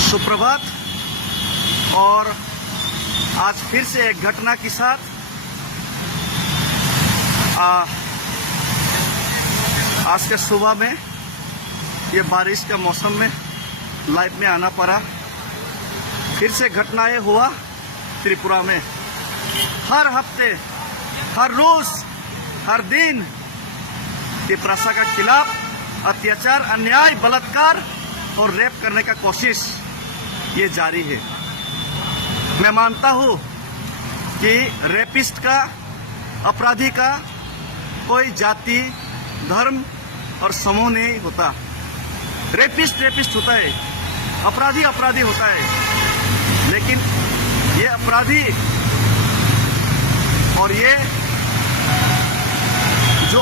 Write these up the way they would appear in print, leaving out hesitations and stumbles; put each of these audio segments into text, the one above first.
सुप्रभात। और आज फिर से एक घटना के साथ आज के सुबह में ये बारिश का मौसम में लाइव में आना पड़ा। फिर से घटनाएं हुआ त्रिपुरा में। हर हफ्ते, हर रोज, हर दिन तिपरासा के खिलाफ अत्याचार, अन्याय, बलात्कार और रेप करने का कोशिश ये जारी है। मैं मानता हूं कि रेपिस्ट का, अपराधी का कोई जाति, धर्म और समूह नहीं होता। रेपिस्ट होता है, अपराधी होता है। लेकिन ये अपराधी और ये जो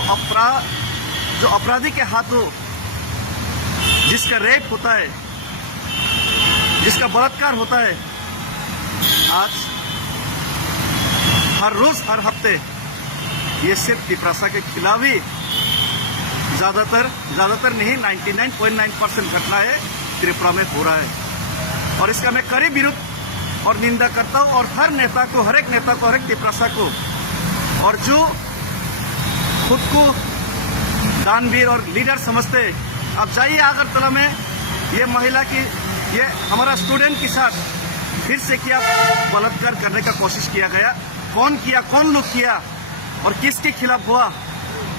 अपराधी के हाथों जिसका रेप होता है, जिसका बलात्कार होता है, आज हर रोज, हर हफ्ते ये सिर्फ तिपरासा के खिलाफ ही ज्यादातर नहीं, 99.9% घटनाएं त्रिपुरा में हो रहा है। और इसका मैं कड़ी विरोध और निंदा करता हूं। और हर नेता को, हर एक नेता को, हर एक तिपरासा को, और जो खुद को दानवीर और लीडर समझते, अब जाइए अगरतला में ये महिला की, ये हमारा स्टूडेंट के साथ फिर से क्या बलात्कार करने का कोशिश किया गया। कौन किया, कौन लोग किया और किसके खिलाफ हुआ,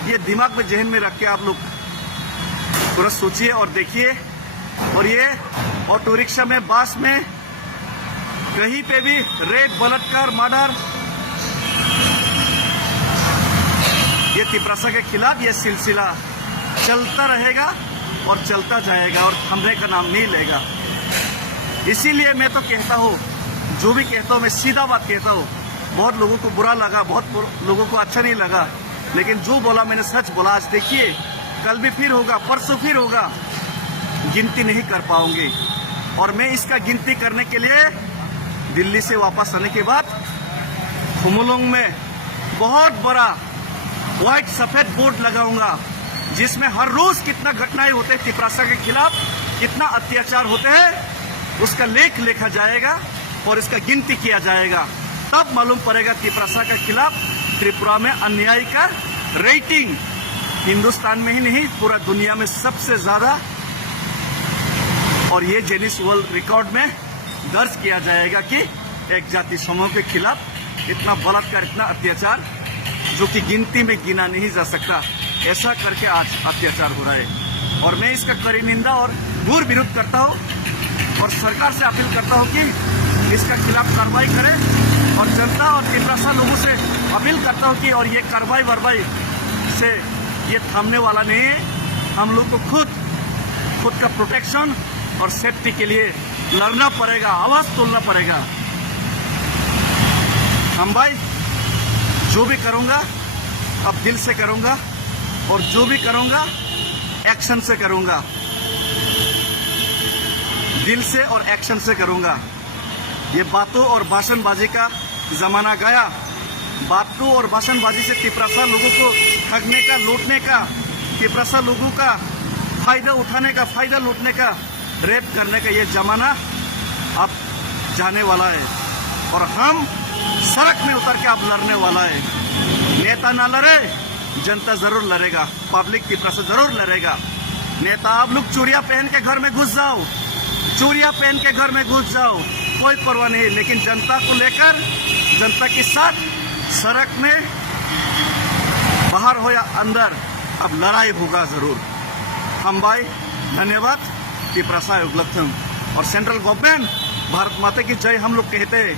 ये दिमाग में, जहन में रख के आप लोग थोड़ा सोचिए और देखिए। और ये ऑटो रिक्शा में, बस में, कहीं पे भी रेप, बलात्कार, मर्डर, ये तिपरासा के खिलाफ ये सिलसिला चलता रहेगा और चलता जाएगा और थमने का नाम नहीं लेगा। इसीलिए मैं तो कहता हूँ, जो भी कहता हूँ, मैं सीधा बात कहता हूँ। बहुत लोगों को बुरा लगा, बहुत लोगों को अच्छा नहीं लगा, लेकिन जो बोला मैंने सच बोला। आज देखिए, कल भी फिर होगा, परसों फिर होगा, गिनती नहीं कर पाऊंगी। और मैं इसका गिनती करने के लिए दिल्ली से वापस आने के बाद खुमुलुंग में बहुत बड़ा व्हाइट सफेद बोर्ड लगाऊंगा, जिसमें हर रोज कितना घटनाएं होते हैं तिपरासा के खिलाफ, कितना अत्याचार होते हैं, उसका लेख लिखा जाएगा और इसका गिनती किया जाएगा। तब मालूम पड़ेगा तिपरासा के खिलाफ त्रिपुरा में अन्याय का रेटिंग हिंदुस्तान में ही नहीं, पूरा दुनिया में सबसे ज्यादा। और ये गिनीज वर्ल्ड रिकॉर्ड में दर्ज किया जाएगा कि एक जाति समूह के खिलाफ इतना बलात्कार, इतना अत्याचार, जो कि गिनती में गिना नहीं जा सकता, ऐसा करके आज अत्याचार हो रहा है। और मैं इसका कड़ी निंदा और घोर विरोध करता हूँ और सरकार से अपील करता हूँ कि इसका खिलाफ कार्रवाई करे। और जनता और तिपरासा लोगों से अपील करता हूँ कि और ये कार्रवाई वारवाई से ये थामने वाला नहीं है। हम लोग को खुद का प्रोटेक्शन और सेफ्टी के लिए लड़ना पड़ेगा, आवाज तोड़ना पड़ेगा। हम भाई जो भी करूंगा अब दिल से करूंगा, और जो भी करूंगा एक्शन से करूंगा, दिल से और एक्शन से करूंगा। ये बातों और भाषणबाजी का जमाना गया। बातों और भाषणबाजी से तिपरासा लोगों को ठगने का, लूटने का, तिपरासा लोगों का फायदा उठाने का, फायदा लूटने का, रेप करने का ये जमाना अब जाने वाला है। और हम सड़क में उतर के अब लड़ने वाला है। नेता ना लड़े, जनता जरूर लड़ेगा, पब्लिक तिपरासा जरूर लड़ेगा। नेता आप लोग चूड़िया पहन के घर में घुस जाओ, चूड़िया पहन के घर में घुस जाओ, कोई परवाह नहीं। लेकिन जनता को लेकर, जनता के साथ सड़क में, बाहर हो या अंदर, अब लड़ाई होगा जरूर। हम भाई धन्यवाद तिपरासा युगलथम। और सेंट्रल गवर्नमेंट, भारत माता की जय हम लोग कहते हैं,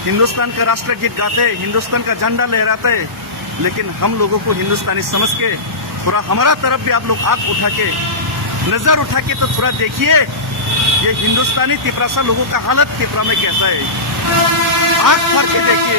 हिंदुस्तान का राष्ट्रगीत गाते, हिंदुस्तान का झंडा लहराते, लेकिन हम लोगों को हिंदुस्तानी समझ के थोड़ा हमारा तरफ भी आप लोग आंख उठा के, नजर उठा के तो थोड़ा देखिए ये हिंदुस्तानी तिपरासा लोगों का हालत त्रिपुरा में कैसा है। आंख भर के देखिए।